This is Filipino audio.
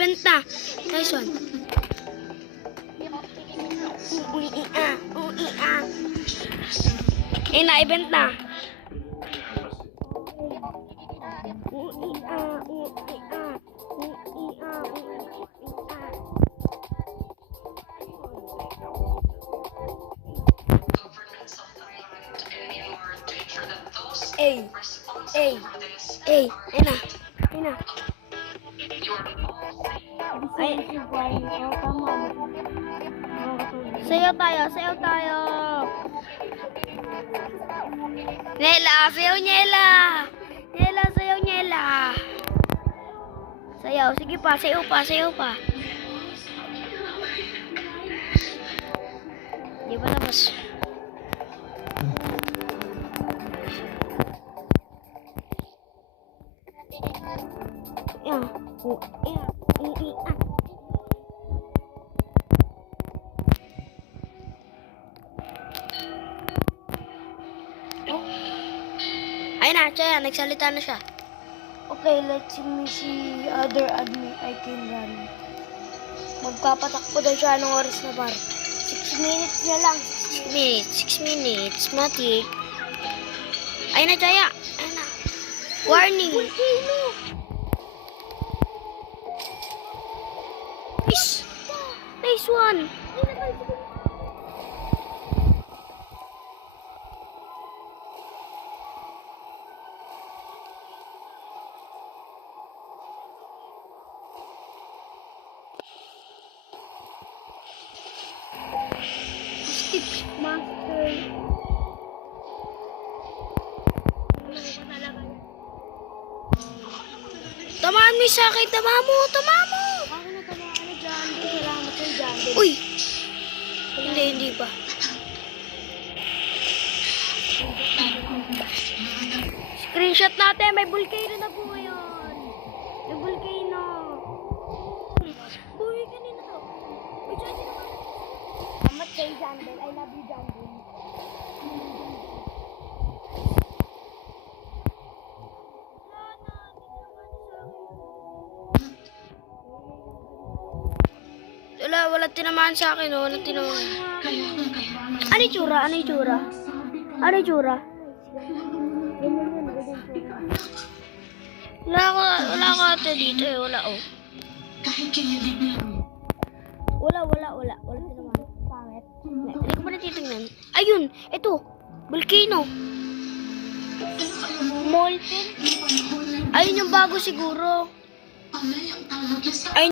event na. Nice one. Na-event na. Ayun na. Sayaw tayo. Nela, sayaw Nela. Sayaw Nela. Sayaw, sige pa, sayaw pa. Di ba tapos? Ayun na, siya, nagsalita na siya. Okay, let's see other admin I can run. Magpapatakbo daw siya anong oras na par. 6 minutes na lang. 6 minutes, matik. Ayun na, Jaya. Ayun na. Warning. Nice one. Stitch Master. Tamaan mo sa akin, tama mo. Ako na Jandel. Salamat sa Jandel. Uy. Hindi pa. Screenshot natin, may volcano na po ngayon. May volcano. Uy, kanina to. Uy, Jandel naman. Salamat kay Jandel. I love you, Jandel. Wala tinamaan sa akin, oh. Wala tinamaan. Ano yung tsura? Wala ka ate dito eh. Wala, oh. Wala tinamaan. Pangit. Hindi ko pa natitignan. Ayun, ito. Volcano. Molten. Ayun yung bago siguro. Ayun